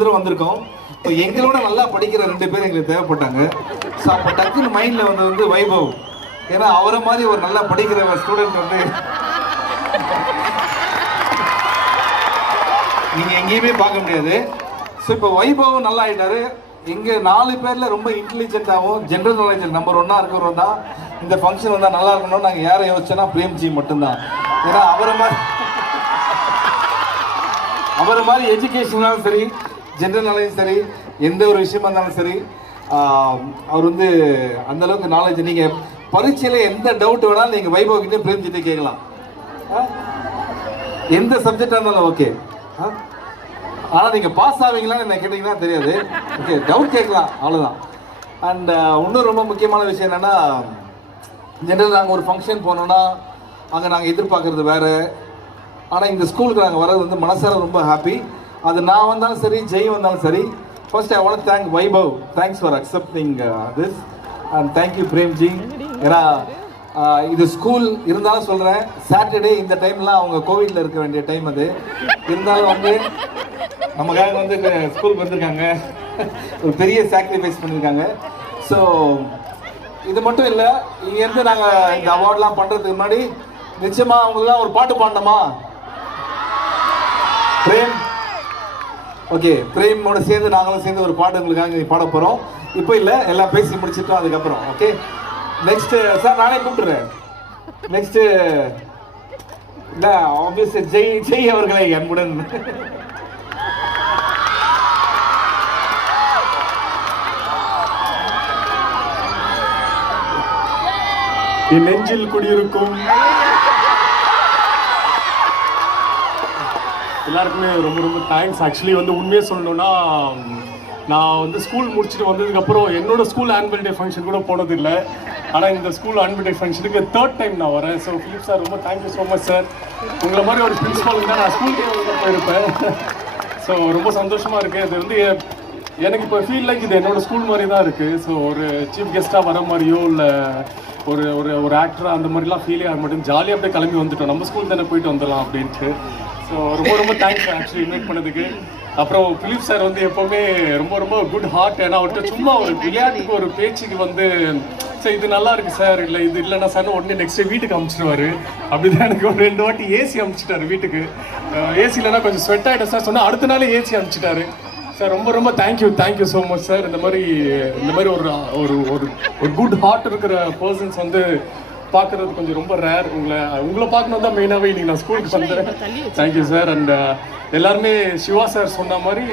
தடவை வந்திருக்கோம். இப்போ எங்களோட நல்லா படிக்கிற 2 பேர் எங்களுக்கு தேவைப்பட்டாங்க. ஸோ அப்போ டக்குன்னு மைண்டில் வந்து வைபவ். ஏன்னா அவரை மாதிரி ஒரு நல்லா படிக்கிற ஸ்டூடெண்ட் வந்து நீங்கள் எங்கேயுமே பார்க்க முடியாது. ஸோ இப்போ வைபவ் நல்லா ஆகிட்டாரு. எங்கள் 4 பேரில் ரொம்ப இன்டெலிஜென்ட்டாகவும் ஜென்ரல் நாலேஜ் நம்பர் 1 இருக்கிறவங்க தான் இந்த ஃபங்க்ஷன் வந்தால் நல்லா இருக்கணும்னு நாங்கள் யாரை யோசிச்சோன்னா பிரேம்ஜி மட்டும்தான். ஏன்னா அவரை மாதிரி எஜுகேஷனாலும் சரி, ஜென்ரல் நாலேஜ் சரி, எந்த ஒரு விஷயமா இருந்தாலும் சரி, அவர் வந்து அந்தளவுக்கு நாலேஜ். நீங்கள் பரீட்சையில் எந்த டவுட் வேணாலும் நீங்கள் வைபவ் கிட்டே பிரேம்ஜிட்டே கேட்கலாம். எந்த சப்ஜெக்டாக இருந்தாலும் ஓகே. ஆனால் நீங்கள் பாஸ் ஆவீங்களான்னு என்ன கேட்டிங்கன்னா தெரியாது. ஓகே, டவுட் கேட்கலாம், அவ்வளோதான். அண்ட் இன்னும் ரொம்ப முக்கியமான விஷயம் என்னென்னா, ஜென்ரல் நாங்கள் ஒரு ஃபங்க்ஷன் போனோன்னா அங்கே நாங்கள் எதிர்பார்க்குறது வேறு. ஆனால் இந்த ஸ்கூலுக்கு நாங்கள் வர்றது வந்து மனசார ரொம்ப ஹாப்பி. அது நான் வந்தாலும் சரி, ஜெய் வந்தாலும் சரி. First I want to thank Vaibhav. Thanks for accepting this and thank you Premji. ஏன்னா இது ஸ்கூல் இருந்தாலும் சொல்கிறேன், சாட்டர்டே இந்த டைம்லாம் அவங்க கோவிலில் இருக்க வேண்டிய டைம். அது இருந்தாலும் வந்து நமக்காக வந்து ஸ்கூலுக்கு வந்திருக்காங்க, ஒரு பெரிய சாக்ரிஃபைஸ் பண்ணியிருக்காங்க. ஸோ இது மட்டும் இல்லை, இங்கேருந்து நாங்கள் இந்த அவார்ட்லாம் பண்ணுறதுக்கு முன்னாடி நிச்சயமாக அவங்களுக்குலாம் ஒரு பாட்டு பாடணுமா? பிரேம், ஓகே, பிரேமோட சேர்ந்து நாங்களும் சேர்ந்து ஒரு பாட்டு உங்களுக்காக பாட போகிறோம். இப்போ இல்லை, எல்லாம் பேசி முடிச்சிட்டோம் அதுக்கப்புறம். ஓகே, நெக்ஸ்ட் சார் நானே கூப்பிட்டுறேன். நெக்ஸ்ட் இல்லை, ஆப்வியஸ் ஜெய் அவர்களை அன்புடன். என் நெஞ்சில் குடியிருக்கும் எல்லாருக்குமே ரொம்ப ரொம்ப தேங்க்ஸ். ஆக்சுவலி வந்து உண்மையாக சொல்லணும்னா, நான் வந்து ஸ்கூல் முடிச்சுட்டு வந்ததுக்கப்புறம் என்னோட ஸ்கூல் ஆனுவல் டே ஃபங்க்ஷன் கூட போனதில்லை. ஆனால் இந்த ஸ்கூல் ஆனுவல் டே ஃபங்க்ஷனுக்கு 3rd டைம் நான் வரேன். ஸோ ஃபிலிப் சார், ரொம்ப தேங்க்யூ ஸோ மச் சார். உங்களை மாதிரி ஒரு பிரின்ஸ்பால் தான் நான் ஸ்கூலுக்கே வந்து போயிருப்பேன். ஸோ ரொம்ப சந்தோஷமாக இருக்குது. அது வந்து எனக்கு இப்போ ஃபீல் லைக் இது என்னோடய ஸ்கூல் மாதிரி தான் இருக்குது. ஸோ ஒரு சீஃப் கெஸ்ட்டாக வர மாதிரியோ இல்லை ஒரு ஒரு ஒரு ஆக்டராக அந்த மாதிரிலாம் ஃபீலே ஆக மாட்டேன். ஜாலியாக அப்படியே கிளம்பி வந்துட்டோம், நம்ம ஸ்கூல் தானே போயிட்டு வந்துடலாம் அப்படின்ட்டு. ஸோ ரொம்ப ரொம்ப தேங்க்ஸ் ஆக்சுவலி இன்வைட் பண்ணதுக்கு. அப்புறம் பிலிப் சார் வந்து எப்போவுமே ரொம்ப ரொம்ப குட் ஹார்ட். ஏன்னா அவர்கிட்ட சும்மா ஒரு விளையாட்டுக்கு ஒரு பேச்சுக்கு வந்து சார் இது நல்லா இருக்குது சார், இல்லை இது இல்லைன்னா சார் உடனே நெக்ஸ்ட் வீட்டுக்கு அனுப்பிச்சிடுவார். அப்படி தான் எனக்கு ஒரு 2 வாட்டி ஏசி அனுப்பிச்சிட்டாரு வீட்டுக்கு. ஏசி இல்லைன்னா கொஞ்சம் ஸ்வெட் ஆகிட்டேன் சார் சொன்னால் அடுத்த நாளே ஏசி அனுப்பிச்சிட்டாரு. சார் ரொம்ப ரொம்ப தேங்க்யூ ஸோ மச் சார். இந்த மாதிரி ஒரு ஒரு ஒரு குட் ஹார்ட் இருக்கிற பர்சன்ஸ் வந்து பார்க்குறது கொஞ்சம் ரொம்ப ரேர். உங்களை பார்க்கணும் தான் மெயினாகவே இன்னைக்கு நான் ஸ்கூலுக்கு வந்தேன். Thank you sir. அண்ட் எல்லாருமே சிவா சார் சொன்ன மாதிரி